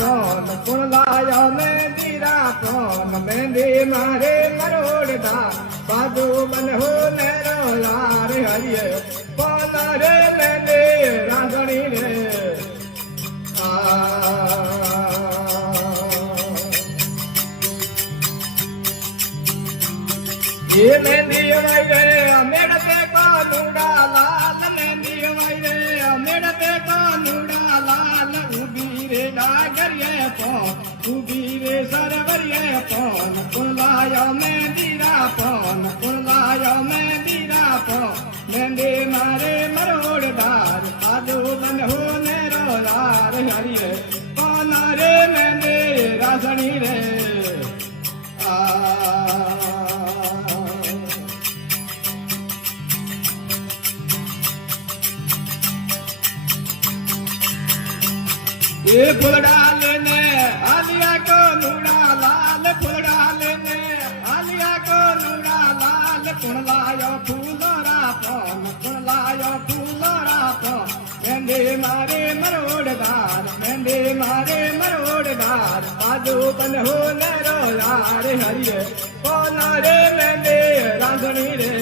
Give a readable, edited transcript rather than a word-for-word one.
phone कुण लाया मेहंदी रा फोन मेहंदी मारे मरोड़दा बाजू मन हो नेरो यार हरिये फोन रे मेहंदी रागणी रे ये मेहंदी वाई रे मेरे पे कानूड़ा लाल मेहंदी वाई रे मेरे पे कानूड़ा लाल उबी रे डागरिये फोन उबी रे सरवरिये फोन कुलाया मेहंदी रा फोन कुलाया मेहंदी रा फोन मेहंदी मारे मरोड़दार आजो बन हो नेरो यार हरिये फोन रे मेहंदी रासणी रे ये फूल डालने आलिया को नूड़ा लाल फूल डालने आलिया को नूड़ा लाल कुण लायो फूलोरा फोन कुण लायो फूलोरा फोन मेहंदी मारे मरोड़दार मेहंदी मारे मरोड़दार बाजू बन हो नेरो यार हरिये फोन रे मेहंदी रांधणी रे